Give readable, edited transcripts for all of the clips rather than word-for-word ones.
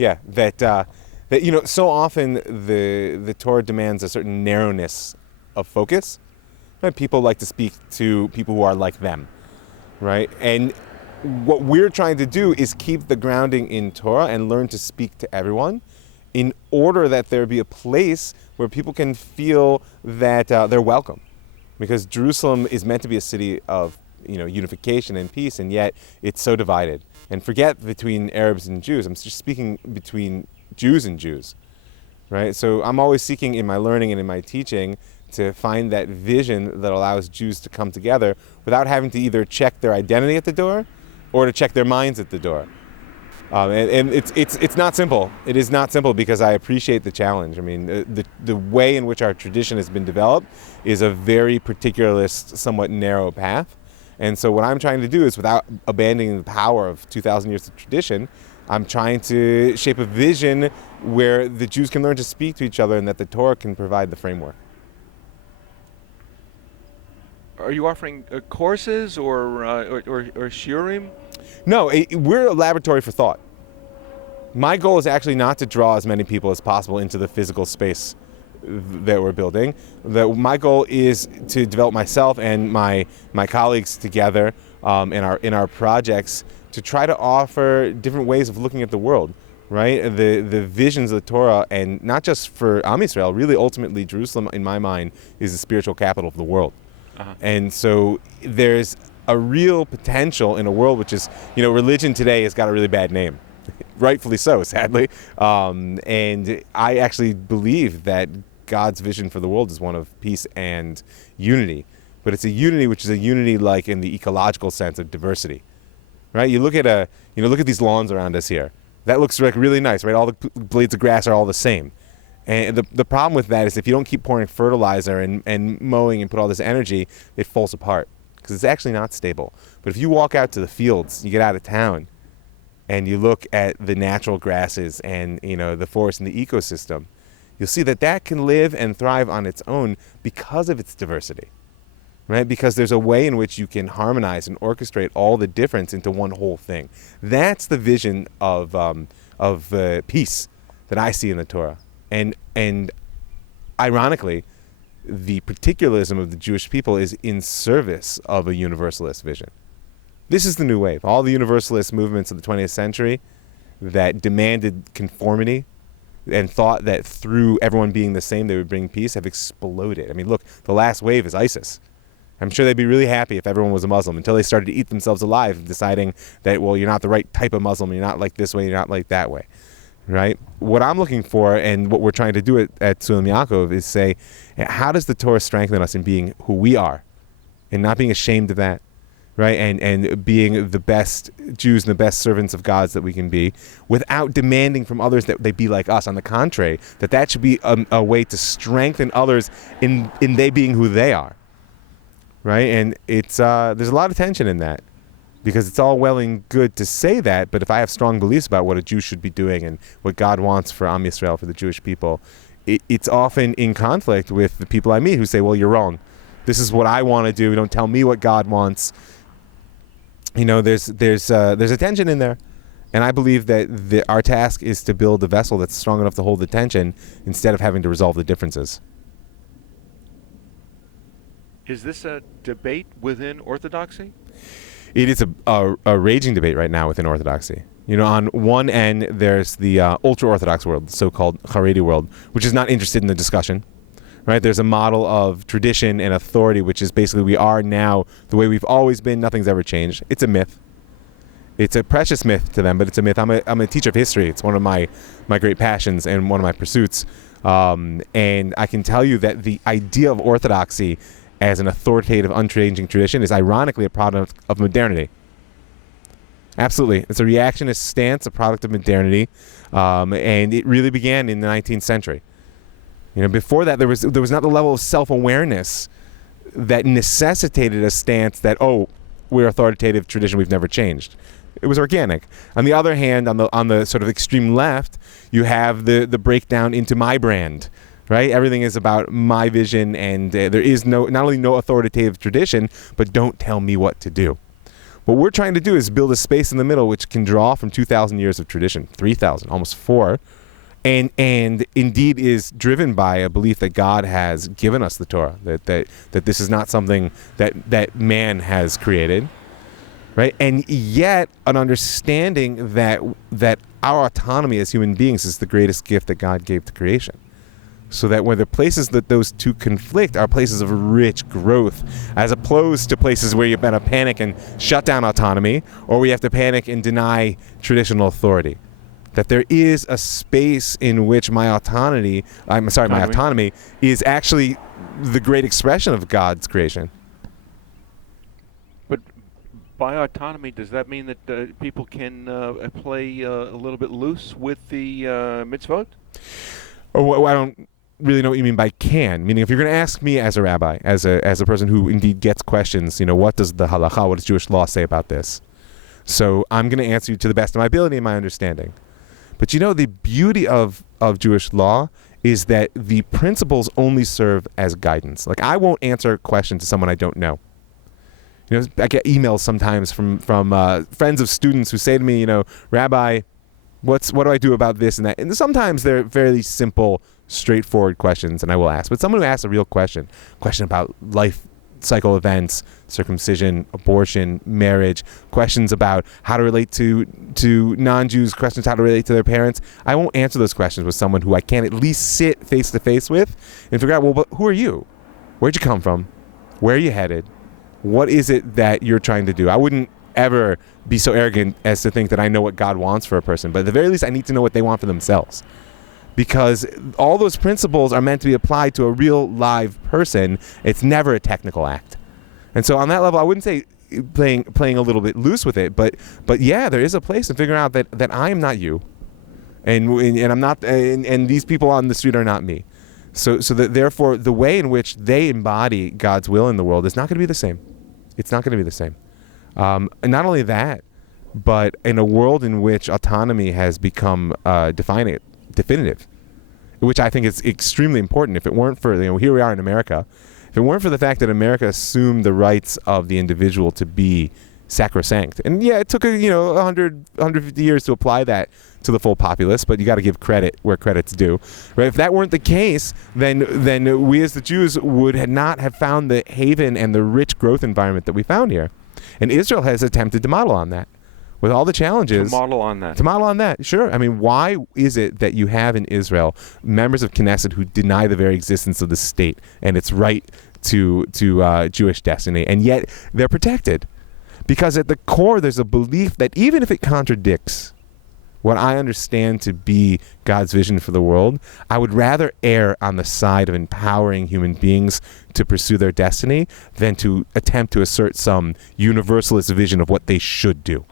that so often the Torah demands a certain narrowness of focus. Right? People like to speak to people who are like them, right? And what we're trying to do is keep the grounding in Torah and learn to speak to everyone, in order that there be a place where people can feel that they're welcome, because Jerusalem is meant to be a city of unification and peace, and yet it's so divided. And forget between Arabs and Jews. I'm just speaking between Jews and Jews, right? So I'm always seeking in my learning and in my teaching to find that vision that allows Jews to come together without having to either check their identity at the door or to check their minds at the door. And it's not simple. It is not simple, because I appreciate the challenge. I mean, the way in which our tradition has been developed is a very particularist, somewhat narrow path. And so what I'm trying to do is, without abandoning the power of 2,000 years of tradition, I'm trying to shape a vision where the Jews can learn to speak to each other, and that the Torah can provide the framework. Are you offering courses or shiurim? No, we're a laboratory for thought. My goal is actually not to draw as many people as possible into the physical space that we're building. My goal is to develop myself and my colleagues together in our projects to try to offer different ways of looking at the world, right? The visions of the Torah, and not just for Am Yisrael, really ultimately Jerusalem, in my mind, is the spiritual capital of the world. Uh-huh. And so there's a real potential in a world which is, religion today has got a really bad name. Rightfully so, sadly. And I actually believe that God's vision for the world is one of peace and unity. But it's a unity which is a unity like in the ecological sense of diversity. Right? You look at these lawns around us here. That looks like really nice, right? All the blades of grass are all the same. And the problem with that is, if you don't keep pouring fertilizer and mowing and put all this energy, it falls apart, because it's actually not stable. But if you walk out to the fields, you get out of town, and you look at the natural grasses and the forest and the ecosystem, you'll see that can live and thrive on its own because of its diversity, right? Because there's a way in which you can harmonize and orchestrate all the difference into one whole thing. That's the vision of peace that I see in the Torah. And ironically, the particularism of the Jewish people is in service of a universalist vision. This is the new wave. All the universalist movements of the 20th century that demanded conformity and thought that through everyone being the same they would bring peace have exploded. I mean, look, the last wave is ISIS. I'm sure they'd be really happy if everyone was a Muslim, until they started to eat themselves alive, deciding that, well, you're not the right type of Muslim, you're not like this way, you're not like that way. Right? What I'm looking for, and what we're trying to do at Sulam Yaakov, is say, how does the Torah strengthen us in being who we are, and not being ashamed of that, right? And being the best Jews and the best servants of God that we can be, without demanding from others that they be like us. On the contrary, that should be a way to strengthen others in they being who they are, right? And it's there's a lot of tension in that. Because it's all well and good to say that, but if I have strong beliefs about what a Jew should be doing and what God wants for Am Yisrael, for the Jewish people, it's often in conflict with the people I meet who say, well, you're wrong. This is what I want to do. Don't tell me what God wants. There's a tension in there. And I believe that our task is to build a vessel that's strong enough to hold the tension instead of having to resolve the differences. Is this a debate within Orthodoxy? It is a raging debate right now within Orthodoxy. On one end, there's the ultra-Orthodox world, the so-called Haredi world, which is not interested in the discussion. Right? There's a model of tradition and authority, which is basically we are now the way we've always been. Nothing's ever changed. It's a myth. It's a precious myth to them, but it's a myth. I'm a teacher of history. It's one of my great passions and one of my pursuits. And I can tell you that the idea of Orthodoxy as an authoritative, unchanging tradition is ironically a product of modernity. Absolutely. It's a reactionist stance, a product of modernity, and it really began in the 19th century. Before that, there was not the level of self-awareness that necessitated a stance that, we're authoritative tradition, we've never changed. It was organic. On the other hand, on the sort of extreme left, you have the breakdown into my brand. Right? Everything is about my vision, and there is not only no authoritative tradition, but don't tell me what to do. What we're trying to do is build a space in the middle which can draw from 2,000 years of tradition, 3,000, almost 4, and indeed is driven by a belief that God has given us the Torah, that this is not something that man has created, right? And yet an understanding that our autonomy as human beings is the greatest gift that God gave to creation. So that when the places that those two conflict are places of rich growth, as opposed to places where you better panic and shut down autonomy, or we have to panic and deny traditional authority. That there is a space in which my autonomy is actually the great expression of God's creation. But by autonomy, does that mean that people can play a little bit loose with the mitzvot? Oh, I don't really know what you mean by can. Meaning, if you're going to ask me as a rabbi, as a person who indeed gets questions, what does the halacha, what does Jewish law say about this? So I'm going to answer you to the best of my ability and my understanding. But the beauty of Jewish law is that the principles only serve as guidance. Like, I won't answer a question to someone I don't know. I get emails sometimes from friends of students who say to me, Rabbi, what do I do about this and that? And sometimes they're fairly simple, straightforward questions, and I will ask. But someone who asks a real question about life cycle events, circumcision, abortion, marriage, questions about how to relate to non-Jews, questions how to relate to their parents, I won't answer those questions with someone who I can at least sit face to face with and figure out, well, but who are you? Where'd you come from? Where are you headed? What is it that you're trying to do? I wouldn't ever be so arrogant as to think that I know what God wants for a person, but at the very least I need to know what they want for themselves. Because all those principles are meant to be applied to a real live person. It's never a technical act. And so on that level, I wouldn't say playing a little bit loose with it, but yeah, there is a place in figuring out that I am not you, and I'm not, and these people on the street are not me. So that therefore the way in which they embody God's will in the world is not going to be the same. It's not going to be the same. And not only that, but in a world in which autonomy has become definitive, which I think is extremely important. If it weren't for, here we are in America, if it weren't for the fact that America assumed the rights of the individual to be sacrosanct, and yeah, it took 150 years to apply that to the full populace, but you got to give credit where credit's due, right? If that weren't the case, then we as the Jews would not have found the haven and the rich growth environment that we found here, and Israel has attempted to model on that. With all the challenges. To model on that, sure. I mean, why is it that you have in Israel members of Knesset who deny the very existence of the state and its right to Jewish destiny, and yet they're protected? Because at the core, there's a belief that even if it contradicts what I understand to be God's vision for the world, I would rather err on the side of empowering human beings to pursue their destiny than to attempt to assert some universalist vision of what they should do.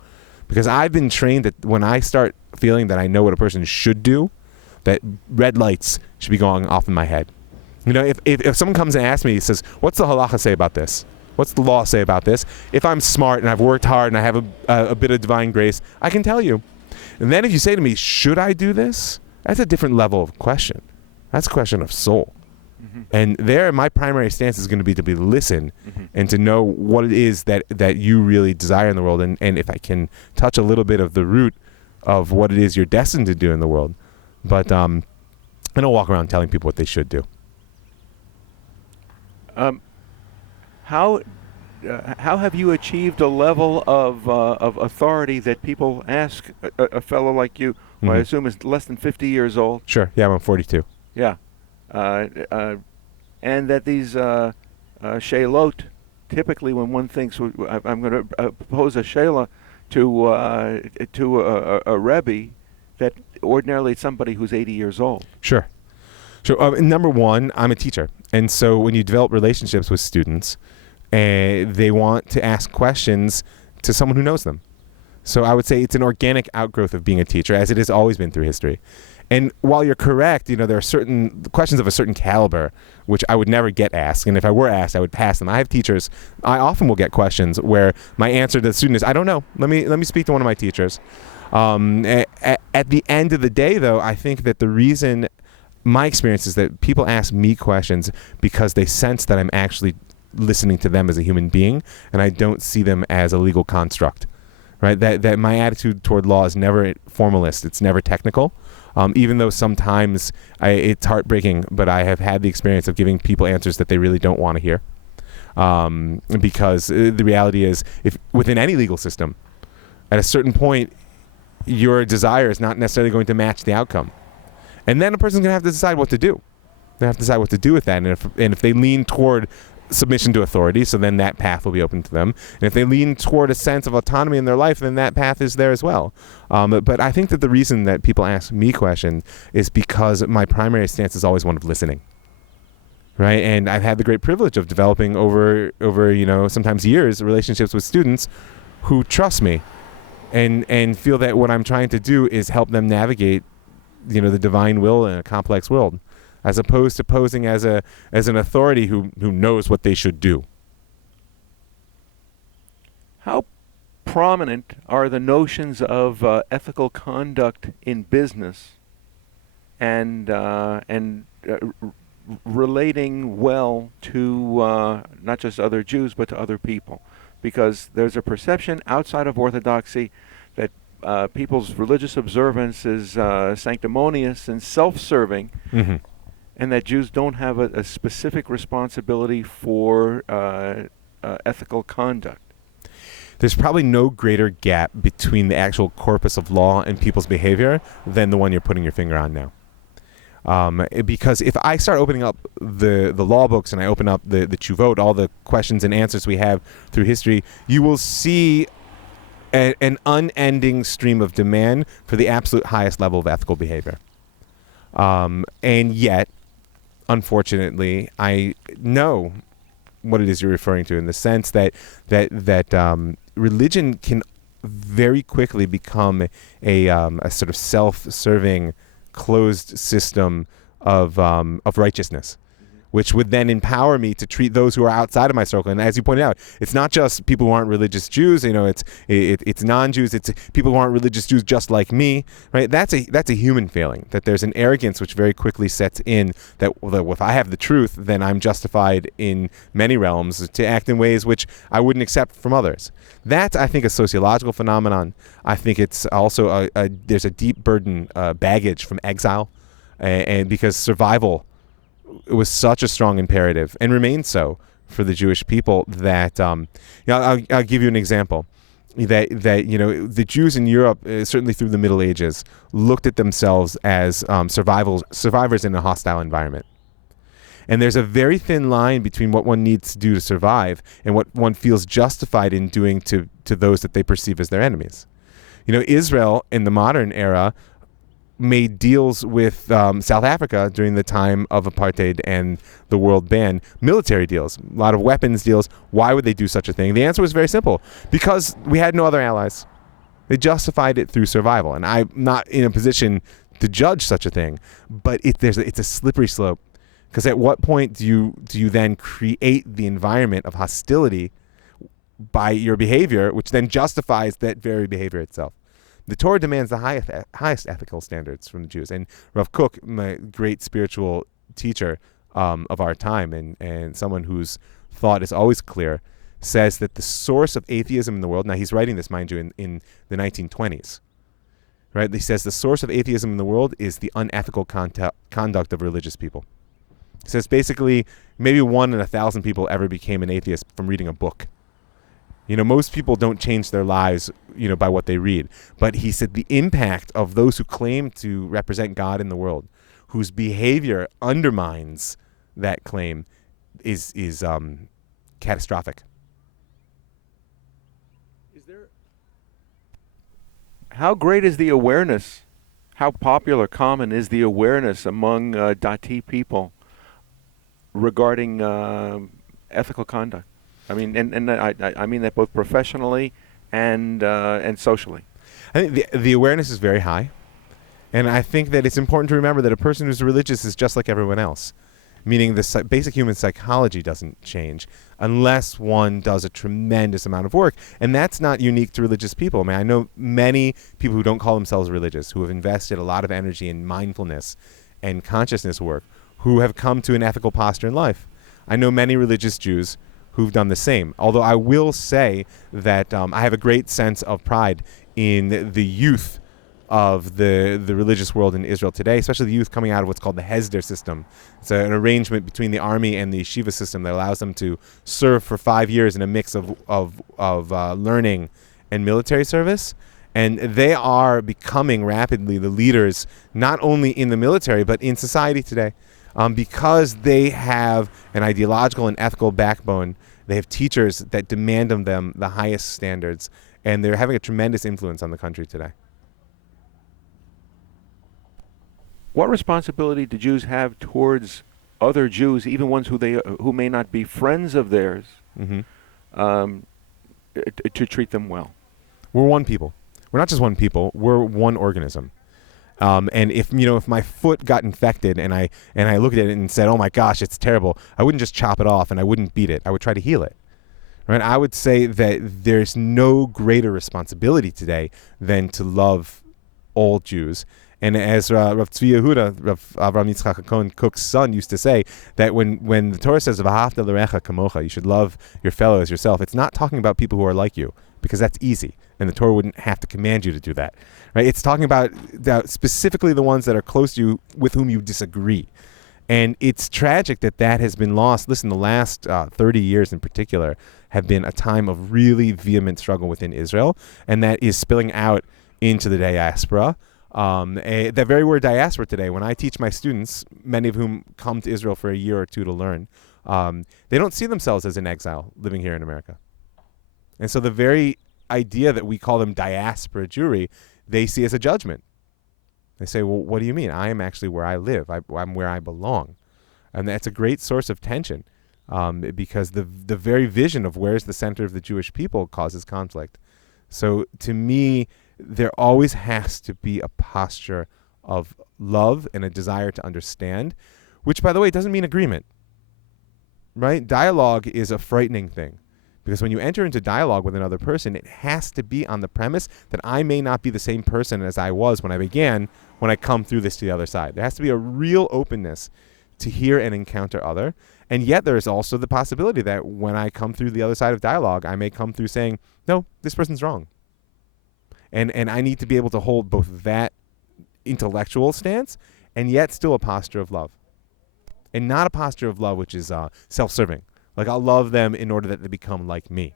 Because I've been trained that when I start feeling that I know what a person should do, that red lights should be going off in my head. If someone comes and asks me, says, what's the halacha say about this? What's the law say about this? If I'm smart and I've worked hard and I have a bit of divine grace, I can tell you. And then if you say to me, should I do this? That's a different level of question. That's a question of soul. Mm-hmm. And there, my primary stance is going to be to listen and to know what it is that you really desire in the world. And if I can touch a little bit of the root of what it is you're destined to do in the world. But I don't walk around telling people what they should do. How have you achieved a level of authority that people ask a fellow like you, who I assume is less than 50 years old? Sure. Yeah, I'm 42. Yeah. And that these shailot, typically when one thinks I'm going to propose a shaila to a Rabbi, that ordinarily it's somebody who's 80 years old. Sure. Number one, I'm a teacher. And so when you develop relationships with students, they want to ask questions to someone who knows them. So I would say it's an organic outgrowth of being a teacher, as it has always been through history. And while you're correct, there are certain questions of a certain caliber which I would never get asked. And if I were asked, I would pass them. I have teachers. I often will get questions where my answer to the student is, I don't know. Let me speak to one of my teachers. At the end of the day, though, I think that the reason my experience is that people ask me questions because they sense that I'm actually listening to them as a human being, and I don't see them as a legal construct. Right? That my attitude toward law is never formalist. It's never technical. Even though sometimes it's heartbreaking, but I have had the experience of giving people answers that they really don't want to hear. Because the reality is, if within any legal system, at a certain point, your desire is not necessarily going to match the outcome. And then a person's going to have to decide what to do. They have to decide what to do with that. And if they lean toward submission to authority, so then that path will be open to them. And if they lean toward a sense of autonomy in their life, then that path is there as well. But I think that the reason that people ask me questions is because my primary stance is always one of listening. Right? And I've had the great privilege of developing over sometimes years, relationships with students who trust me and feel that what I'm trying to do is help them navigate, the divine will in a complex world, as opposed to posing as an authority who knows what they should do. How prominent are the notions of ethical conduct in business and relating well to not just other Jews but to other people? Because there's a perception outside of Orthodoxy that people's religious observance is sanctimonious and self-serving, Mm-hmm. and that Jews don't have a specific responsibility for ethical conduct. There's probably no greater gap between the actual corpus of law and people's behavior than the one you're putting your finger on now. Because if I start opening up the law books and I open up the Tshuvot, all the questions and answers we have through history, you will see an unending stream of demand for the absolute highest level of ethical behavior. And yet, unfortunately, I know what it is you're referring to, in the sense that religion can very quickly become a sort of self-serving, closed system of righteousness, which would then empower me to treat those who are outside of my circle. And as you pointed out, it's not just people who aren't religious Jews. It's non-Jews. It's people who aren't religious Jews just like me. Right? That's a human failing. That there's an arrogance which very quickly sets in. That if I have the truth, then I'm justified in many realms to act in ways which I wouldn't accept from others. That's, I think, a sociological phenomenon. I think it's also there's a deep burden, baggage from exile, and because survival. It was such a strong imperative, and remains so, for the Jewish people, that I'll give you an example. That the Jews in Europe, certainly through the Middle Ages, looked at themselves as survivors in a hostile environment. And there's a very thin line between what one needs to do to survive and what one feels justified in doing to those that they perceive as their enemies. Israel in the modern era made deals with South Africa during the time of apartheid and the world ban, military deals, a lot of weapons deals. Why would they do such a thing? The answer was very simple: because we had no other allies. They justified it through survival, and I'm not in a position to judge such a thing, but it's a slippery slope, because at what point do you then create the environment of hostility by your behavior, which then justifies that very behavior itself? The Torah demands the highest ethical standards from the Jews. And Rav Kook, my great spiritual teacher of our time, and someone whose thought is always clear, says that the source of atheism in the world, now he's writing this, mind you, in the 1920s, right? He says the source of atheism in the world is the unethical conduct of religious people. He says basically maybe 1 in 1,000 people ever became an atheist from reading a book. Most people don't change their lives, by what they read. But he said the impact of those who claim to represent God in the world, whose behavior undermines that claim, is catastrophic. How great is the awareness? How popular, common is the awareness among Dati people regarding ethical conduct? I mean, and I mean that both professionally and socially. I think the awareness is very high, and I think that it's important to remember that a person who's religious is just like everyone else, meaning the basic human psychology doesn't change unless one does a tremendous amount of work, and that's not unique to religious people. I mean, I know many people who don't call themselves religious, who have invested a lot of energy in mindfulness and consciousness work, who have come to an ethical posture in life. I know many religious Jews who've done the same. Although I will say that I have a great sense of pride in the youth of the religious world in Israel today, especially the youth coming out of what's called the Hesder system. It's an arrangement between the army and the yeshiva system that allows them to serve for 5 years in a mix of learning and military service. And they are becoming rapidly the leaders, not only in the military, but in society today. Because they have an ideological and ethical backbone. They have teachers that demand of them the highest standards. And they're having a tremendous influence on the country today. What responsibility do Jews have towards other Jews, even ones who may not be friends of theirs, to treat them well? We're one people. We're not just one people. We're one organism. And if my foot got infected and I looked at it and said, "Oh my gosh, it's terrible," I wouldn't just chop it off and I wouldn't beat it. I would try to heal it. Right? I would say that there's no greater responsibility today than to love all Jews. And as Rav Tzvi Yehuda, Rav Avram Yitzchak HaKohen Cook's son, used to say, that when the Torah says "V'ahavta l'recha kamocha," you should love your fellow as yourself, it's not talking about people who are like you, because that's easy, and the Torah wouldn't have to command you to do that. Right? It's talking about specifically the ones that are close to you with whom you disagree. And it's tragic that has been lost. Listen, the last 30 years in particular have been a time of really vehement struggle within Israel, and that is spilling out into the diaspora. That very word diaspora today, when I teach my students, many of whom come to Israel for a year or two to learn, they don't see themselves as an exile living here in America. And so the very idea that we call them diaspora Jewry, they see as a judgment. They say, well, what do you mean? I am actually where I live. I'm where I belong. And that's a great source of tension because the very vision of where's the center of the Jewish people causes conflict. So to me, there always has to be a posture of love and a desire to understand, which, by the way, doesn't mean agreement. Right? Dialogue is a frightening thing. Because when you enter into dialogue with another person, it has to be on the premise that I may not be the same person as I was when I began, when I come through this to the other side. There has to be a real openness to hear and encounter other. And yet there is also the possibility that when I come through the other side of dialogue, I may come through saying, no, this person's wrong. And I need to be able to hold both that intellectual stance and yet still a posture of love. And not a posture of love which is self-serving. Like, I'll love them in order that they become like me.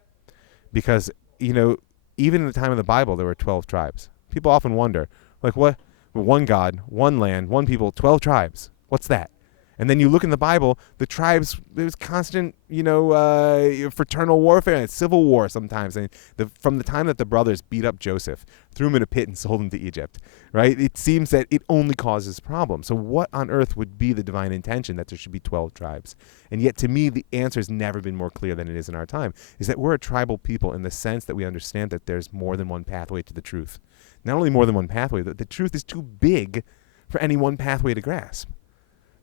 Because, even in the time of the Bible, there were 12 tribes. People often wonder, like, what? One God, one land, one people, 12 tribes. What's that? And then you look in the Bible, the tribes, there was constant, fraternal warfare and civil war sometimes. And from the time that the brothers beat up Joseph, threw him in a pit and sold him to Egypt, right? It seems that it only causes problems. So what on earth would be the divine intention that there should be 12 tribes? And yet, to me, the answer has never been more clear than it is in our time, is that we're a tribal people in the sense that we understand that there's more than one pathway to the truth. Not only more than one pathway, the truth is too big for any one pathway to grasp.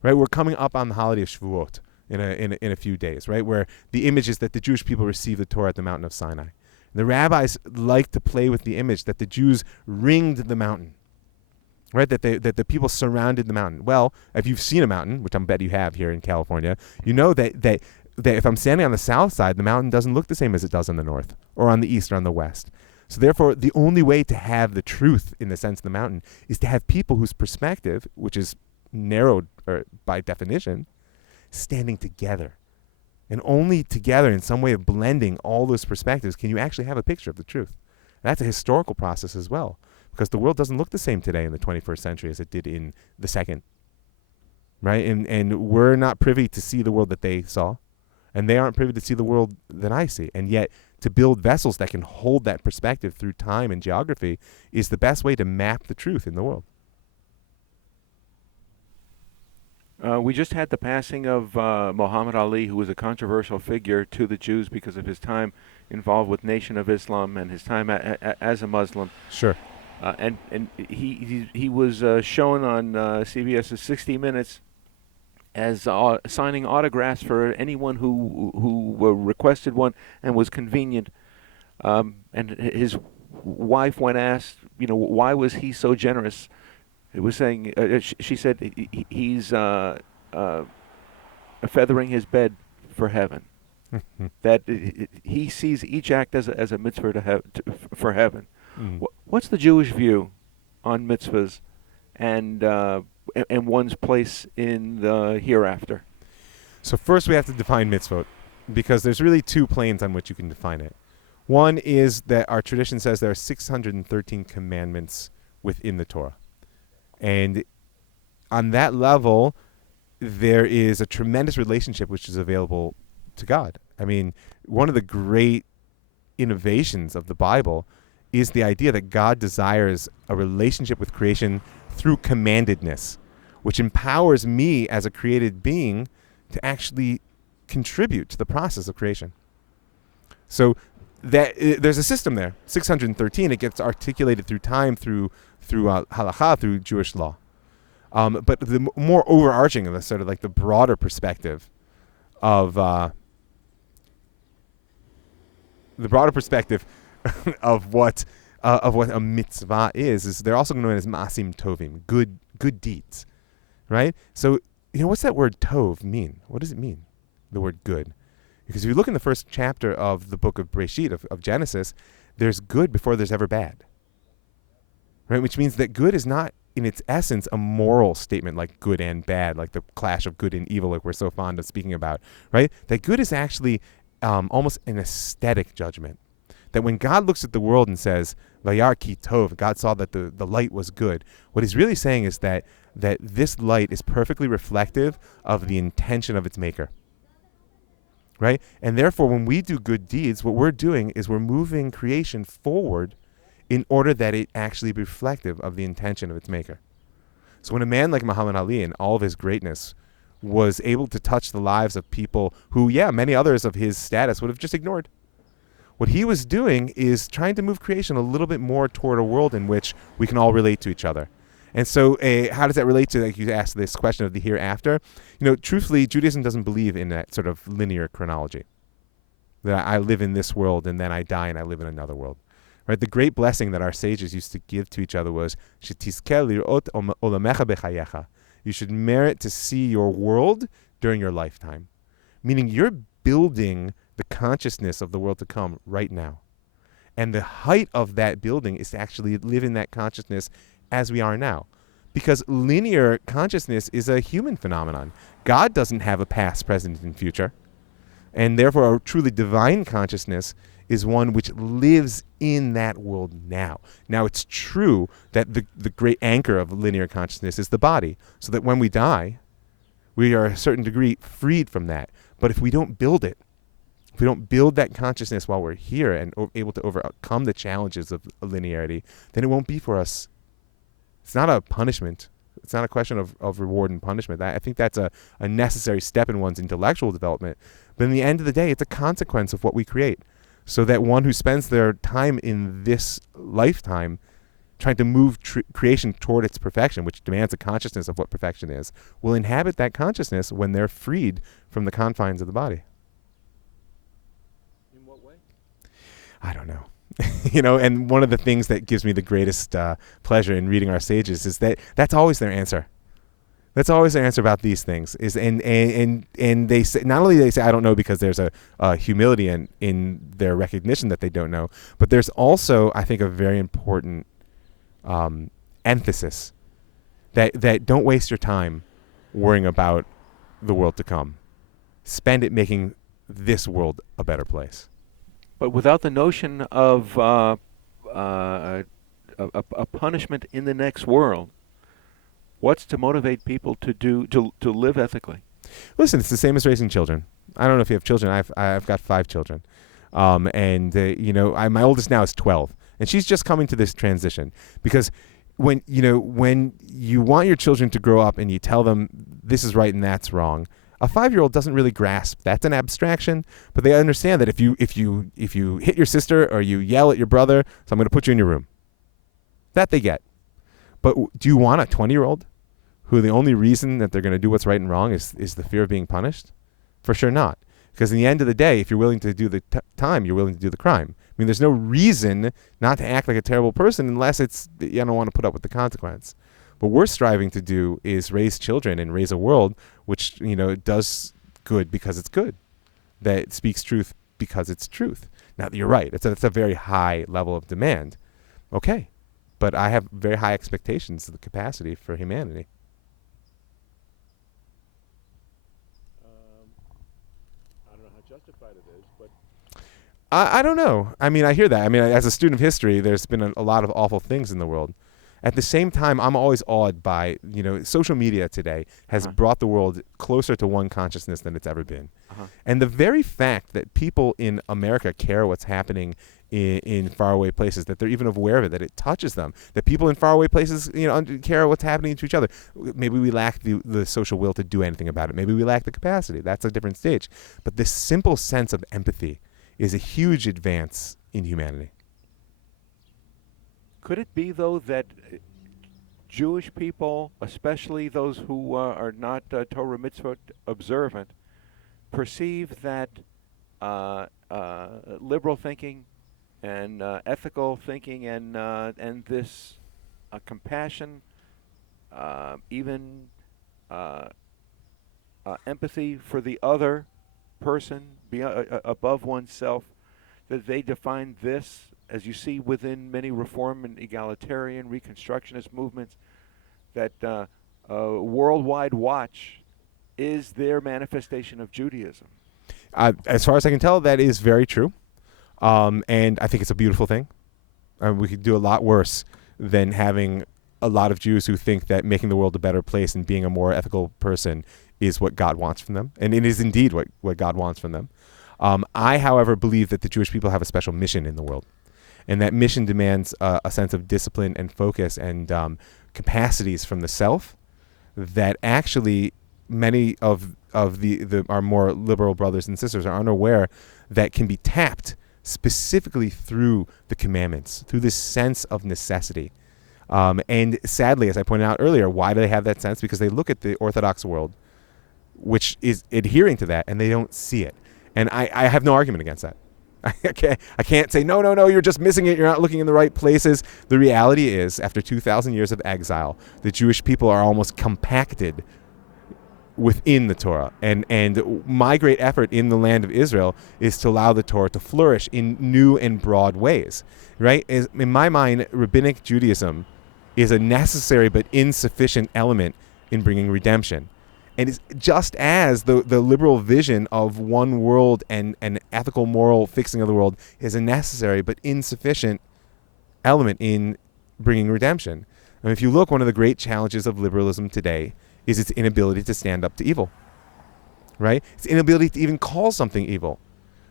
Right, we're coming up on the holiday of Shavuot in a few days, right, where the image is that the Jewish people received the Torah at the mountain of Sinai. The rabbis like to play with the image that the Jews ringed the mountain, right, that the people surrounded the mountain. Well, if you've seen a mountain, which I bet you have here in California, you know that if I'm standing on the south side, the mountain doesn't look the same as it does on the north or on the east or on the west. So therefore, the only way to have the truth in the sense of the mountain is to have people whose perspective, which is narrowed or by definition, standing together. And only together in some way of blending all those perspectives can you actually have a picture of the truth. That's a historical process as well, because the world doesn't look the same today in the 21st century as it did in the second. Right? And we're not privy to see the world that they saw, and they aren't privy to see the world that I see. And yet, to build vessels that can hold that perspective through time and geography is the best way to map the truth in the world. We just had the passing of Muhammad Ali, who was a controversial figure to the Jews because of his time involved with Nation of Islam and his time as a Muslim. Sure. And he was shown on CBS's 60 Minutes as signing autographs for anyone who requested one and was convenient. And his wife, when asked, why was he so generous? It was saying, she said, he's feathering his bed for heaven. that he sees each act as a mitzvah for heaven. Mm. What's the Jewish view on mitzvahs and one's place in the hereafter? So first we have to define mitzvot, because there's really two planes on which you can define it. One is that our tradition says there are 613 commandments within the Torah. And on that level, there is a tremendous relationship which is available to God. I mean, one of the great innovations of the Bible is the idea that God desires a relationship with creation through commandedness, which empowers me as a created being to actually contribute to the process of creation. So that there's a system there, 613. It gets articulated through time, through halakha, through Jewish law. But the more overarching of the sort of like the broader perspective of of what a mitzvah is they're also known as maasim tovim, good deeds, right? So what's that word tov mean? What does it mean? The word good, because if you look in the first chapter of the book of Breshit of Genesis, there's good before there's ever bad, right? Which means that good is not in its essence a moral statement like good and bad, like the clash of good and evil, like we're so fond of speaking about, right? That good is actually almost an aesthetic judgment. That when God looks at the world and says, Vayar ki tov, God saw that the light was good, what he's really saying is that this light is perfectly reflective of the intention of its maker, right? And therefore, when we do good deeds, what we're doing is we're moving creation forward in order that it actually be reflective of the intention of its maker. So when a man like Muhammad Ali, in all of his greatness, was able to touch the lives of people who, many others of his status would have just ignored, what he was doing is trying to move creation a little bit more toward a world in which we can all relate to each other. And so how does that relate to, like you asked this question of the hereafter? Truthfully, Judaism doesn't believe in that sort of linear chronology, that I live in this world and then I die and I live in another world. Right? The great blessing that our sages used to give to each other was, you should merit to see your world during your lifetime. Meaning you're building the consciousness of the world to come right now. And the height of that building is to actually live in that consciousness as we are now. Because linear consciousness is a human phenomenon. God doesn't have a past, present, and future. And therefore, a truly divine consciousness is one which lives in that world now. Now, it's true that the great anchor of linear consciousness is the body, so that when we die, we are a certain degree freed from that. But if we don't build it, if we don't build that consciousness while we're here and able to overcome the challenges of linearity, then it won't be for us. It's not a punishment. It's not a question of reward and punishment. I think that's a necessary step in one's intellectual development. But in the end of the day, it's a consequence of what we create. So that one who spends their time in this lifetime trying to move creation toward its perfection, which demands a consciousness of what perfection is, will inhabit that consciousness when they're freed from the confines of the body. In what way? I don't know. And one of the things that gives me the greatest pleasure in reading our sages is that that's always their answer. That's always their answer about these things. And they say, not only they say I don't know because there's a humility in their recognition that they don't know, but there's also, I think, a very important emphasis that don't waste your time worrying about the world to come. Spend it making this world a better place. But without the notion of a punishment in the next world, what's to motivate people to live ethically? Listen, it's the same as raising children. I don't know if you have children. I've got 5 children, my oldest now is 12, and she's just coming to this transition because when you want your children to grow up and you tell them this is right and that's wrong, a 5-year-old doesn't really grasp that's an abstraction, but they understand that if you hit your sister or you yell at your brother, so I'm going to put you in your room. That they get. But do you want a 20-year-old who the only reason that they're going to do what's right and wrong is the fear of being punished? For sure not. Because in the end of the day, if you're willing to do the time, you're willing to do the crime. I mean, there's no reason not to act like a terrible person unless you don't want to put up with the consequence. What we're striving to do is raise children and raise a world which, does good because it's good. that speaks truth because it's truth. Now, you're right. It's a very high level of demand. Okay. But I have very high expectations of the capacity for humanity. I don't know how justified it is, but I don't know. I mean, I hear that. I mean, as a student of history, there's been a lot of awful things in the world. At the same time, I'm always awed by, social media today has brought the world closer to one consciousness than it's ever been. And the very fact that people in America care what's happening in faraway places, that they're even aware of it, that it touches them, that people in faraway places, care what's happening to each other. Maybe we lack the social will to do anything about it. Maybe we lack the capacity. That's a different stage. But this simple sense of empathy is a huge advance in humanity. Could it be, though, that Jewish people, especially those who are not Torah mitzvot observant, perceive that liberal thinking and ethical thinking and this compassion, even empathy for the other person above oneself, that they define this, as you see within many reform and egalitarian reconstructionist movements, that worldwide watch is their manifestation of Judaism? As far as I can tell, that is very true. And I think it's a beautiful thing. We could do a lot worse than having a lot of Jews who think that making the world a better place and being a more ethical person is what God wants from them. And it is indeed what God wants from them. I, however, believe that the Jewish people have a special mission in the world. And that mission demands a sense of discipline and focus and capacities from the self that actually many of our more liberal brothers and sisters are unaware that can be tapped specifically through the commandments, through this sense of necessity. And sadly, as I pointed out earlier, why do they have that sense? Because they look at the Orthodox world, which is adhering to that, and they don't see it. And I have no argument against that. I can't say, no, you're just missing it. You're not looking in the right places. The reality is, after 2,000 years of exile, the Jewish people are almost compacted within the Torah. And my great effort in the land of Israel is to allow the Torah to flourish in new and broad ways, right? In my mind, rabbinic Judaism is a necessary but insufficient element in bringing redemption. And it's just as the liberal vision of one world and an ethical, moral fixing of the world is a necessary but insufficient element in bringing redemption. I mean, if you look, one of the great challenges of liberalism today is its inability to stand up to evil, right? Its inability to even call something evil.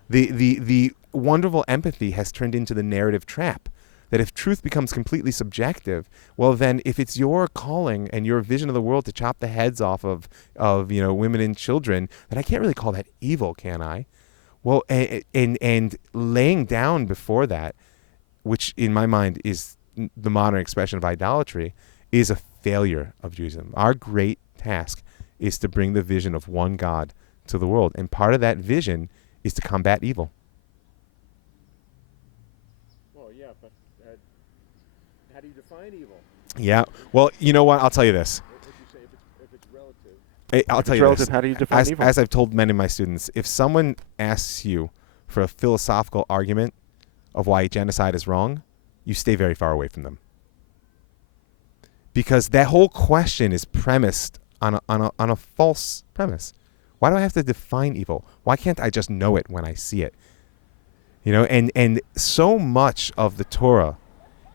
The wonderful empathy has turned into the narrative trap, that if truth becomes completely subjective, well, then if it's your calling and your vision of the world to chop the heads off of women and children, then I can't really call that evil, can I? Well, and laying down before that, which in my mind is the modern expression of idolatry, is a failure of Judaism. Our great task is to bring the vision of one God to the world, and part of that vision is to combat evil. How do you define evil? Yeah. Well, you know what? I'll tell you this. What would you say if it's relative? I'll tell you relative, this. how do you define evil? As I've told many of my students, if someone asks you for a philosophical argument of why genocide is wrong, you stay very far away from them. Because that whole question is premised on a false premise. Why do I have to define evil? Why can't I just know it when I see it? And so much of the Torah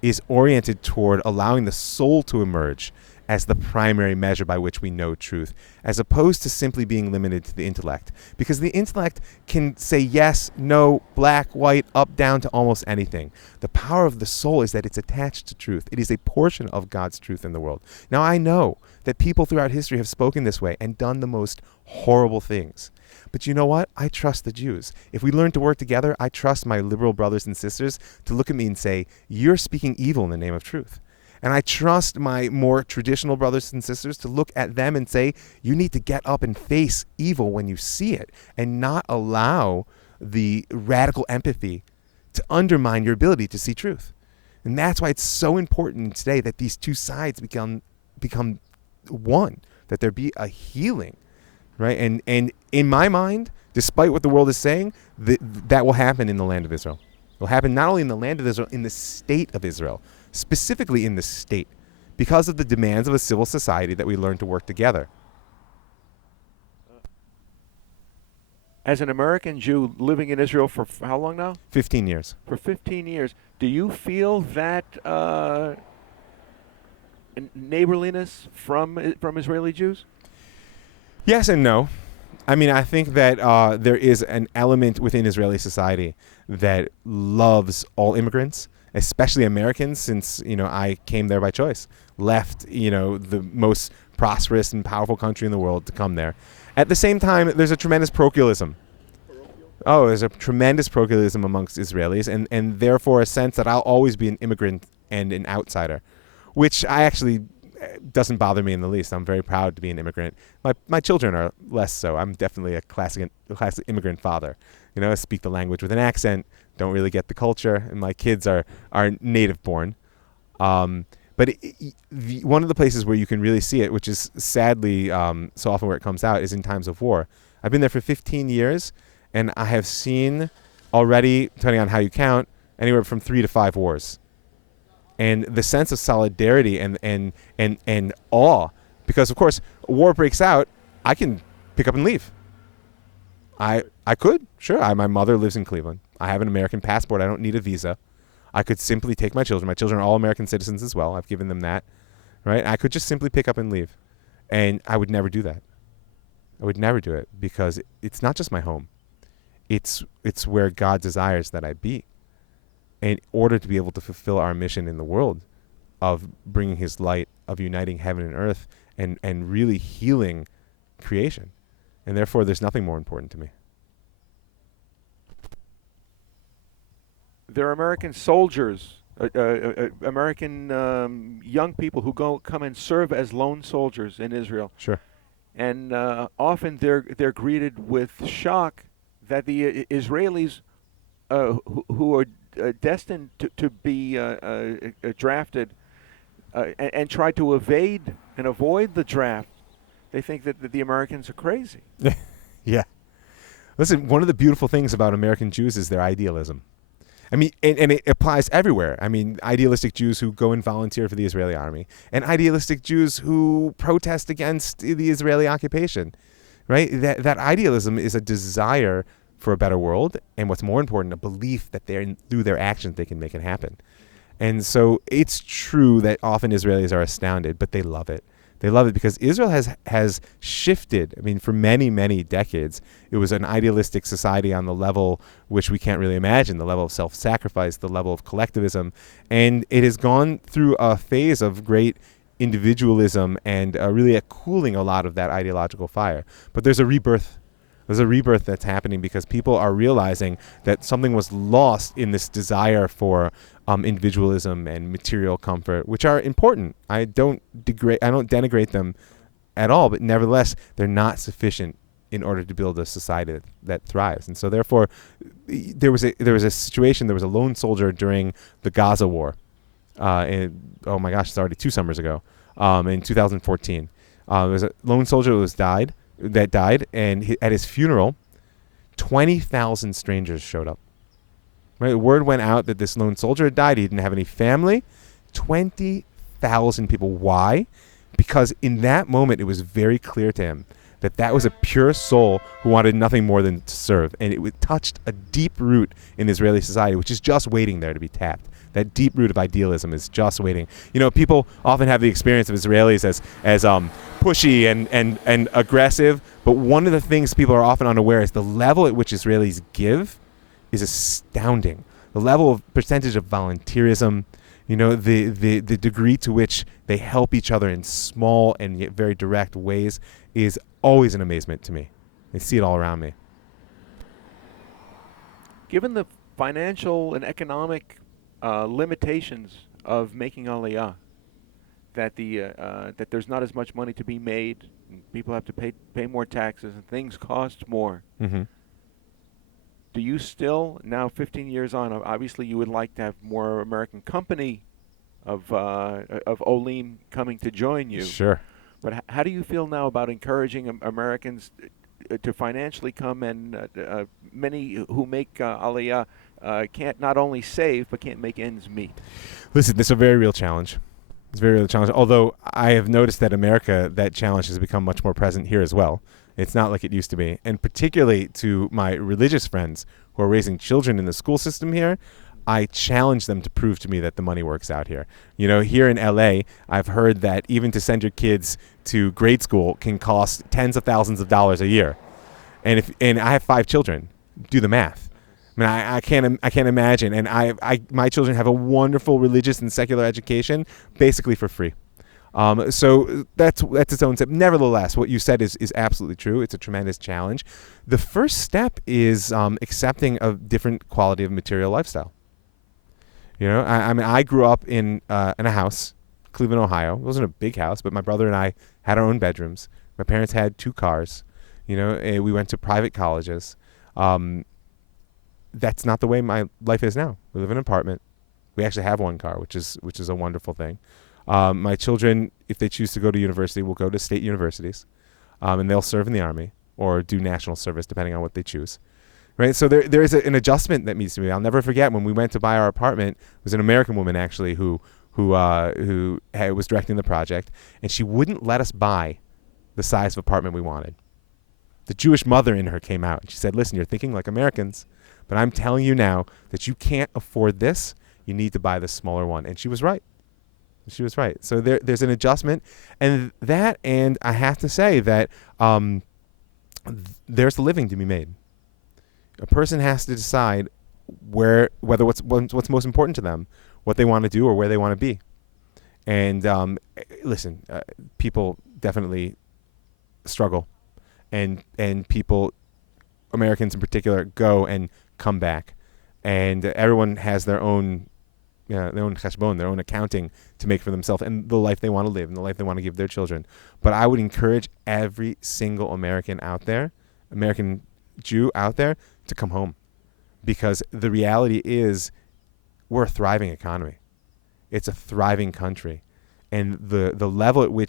is oriented toward allowing the soul to emerge as the primary measure by which we know truth, as opposed to simply being limited to the intellect. Because the intellect can say yes, no, black, white, up, down to almost anything. The power of the soul is that it's attached to truth. It is a portion of God's truth in the world. Now, I know that people throughout history have spoken this way and done the most horrible things. But you know what? I trust the Jews. If we learn to work together, I trust my liberal brothers and sisters to look at me and say, you're speaking evil in the name of truth. And I trust my more traditional brothers and sisters to look at them and say, you need to get up and face evil when you see it and not allow the radical empathy to undermine your ability to see truth. And that's why it's so important today that these two sides become one, that there be a healing. Right, and in my mind, Despite what the world is saying, that will happen in the land of Israel. It will happen not only in the land of Israel, in the state of Israel, specifically in the state, because of the demands of a civil society that we learn to work together. As an American Jew living in Israel for how long now? 15 years. For 15 years. Do you feel that neighborliness from Israeli Jews? Yes and no. I mean, I think that there is an element within Israeli society that loves all immigrants, especially Americans, since, I came there by choice, left, the most prosperous and powerful country in the world to come there. At the same time, there's a tremendous parochialism. Oh, there's a tremendous parochialism amongst Israelis, and therefore a sense that I'll always be an immigrant and an outsider, which I actually doesn't bother me in the least. I'm very proud to be an immigrant. My children are less so. I'm definitely a classic immigrant father. I speak the language with an accent, don't really get the culture, and my kids are native born. But one of the places where you can really see it, which is sadly so often where it comes out, is in times of war. I've been there for 15 years, and I have seen already, depending on how you count, anywhere from 3 to 5 wars. And the sense of solidarity and awe, because of course, a war breaks out, I can pick up and leave. I could, sure. My mother lives in Cleveland. I have an American passport. I don't need a visa. I could simply take my children. My children are all American citizens as well. I've given them that, right? I could just simply pick up and leave. And I would never do that. I would never do it because it's not just my home. It's where God desires that I be. In order to be able to fulfill our mission in the world of bringing his light, of uniting heaven and earth, and really healing creation. And therefore, there's nothing more important to me. There are American soldiers, American young people who come and serve as lone soldiers in Israel. Sure. And often they're greeted with shock that the Israelis who are destined to be drafted and try to evade and avoid the draft, they think that the Americans are crazy. Yeah. Listen, one of the beautiful things about American Jews is their idealism. I mean, and it applies everywhere. I mean, idealistic Jews who go and volunteer for the Israeli army, and idealistic Jews who protest against the Israeli occupation, right? That idealism is a desire for a better world, and what's more important, a belief that through their actions they can make it happen. And so it's true that often Israelis are astounded, but they love it. They love it because Israel has shifted. I mean, for many, many decades, it was an idealistic society on the level which we can't really imagine, the level of self-sacrifice, the level of collectivism. And it has gone through a phase of great individualism and really a cooling a lot of that ideological fire. But there's a rebirth. There's a rebirth that's happening because people are realizing that something was lost in this desire for individualism and material comfort, which are important. I don't denigrate them at all, but nevertheless, they're not sufficient in order to build a society that thrives. And so, therefore, there was a situation. There was a lone soldier during the Gaza war. Oh my gosh, it's already 2 summers ago. In 2014, there was a lone soldier that died, and at his funeral, 20,000 strangers showed up. Right, word went out that this lone soldier had died. He didn't have any family. 20,000 people. Why? Because in that moment, it was very clear to him that was a pure soul who wanted nothing more than to serve. And it touched a deep root in Israeli society, which is just waiting there to be tapped. That deep root of idealism is just waiting. People often have the experience of Israelis as pushy and aggressive. But one of the things people are often unaware is the level at which Israelis give is astounding. The level of percentage of volunteerism, the degree to which they help each other in small and yet very direct ways is always an amazement to me. I see it all around me. Given the financial and economic limitations of making Aliyah, that that there's not as much money to be made, and people have to pay more taxes, and things cost more. Mm-hmm. Do you still, now 15 years on, obviously you would like to have more American company of Olim coming to join you. Sure. But how do you feel now about encouraging Americans to financially come, and many who make Aliyah can't not only save but can't make ends meet. Listen, this is a very real challenge. It's a very real challenge. Although I have noticed that America, that challenge has become much more present here as well. It's not like it used to be. And particularly to my religious friends who are raising children in the school system here, I challenge them to prove to me that the money works out here. You know, here in LA, I've heard that even to send your kids to grade school can cost tens of thousands of dollars a year. And I have 5 children. Do the math. I mean, I can't imagine. And my children have a wonderful religious and secular education, basically for free. So that's its own step. Nevertheless, what you said is absolutely true. It's a tremendous challenge. The first step is accepting a different quality of material lifestyle. You know, I mean, I grew up in a house, Cleveland, Ohio. It wasn't a big house, but my brother and I had our own bedrooms. My parents had 2 cars. You know, we went to private colleges. That's not the way my life is now. We live in an apartment. We actually have 1 car, which is a wonderful thing. My children, if they choose to go to university, will go to state universities, and they'll serve in the Army or do national service, depending on what they choose. Right, so there is an adjustment that needs to be made. I'll never forget when we went to buy our apartment. It was an American woman actually who was directing the project, and she wouldn't let us buy the size of apartment we wanted. The Jewish mother in her came out and she said, "Listen, you're thinking like Americans, but I'm telling you now that you can't afford this. You need to buy the smaller one." And she was right. She was right. So there's an adjustment, and I have to say that there's a living to be made. A person has to decide whether what's most important to them, what they want to do or where they want to be. And listen, people definitely struggle, and people, Americans in particular, go and come back, and everyone has their own cheshbon, their own accounting to make for themselves and the life they want to live and the life they want to give their children. But I would encourage every single American Jew out there to come home, because the reality is we're a thriving economy. It's a thriving country, and the level at which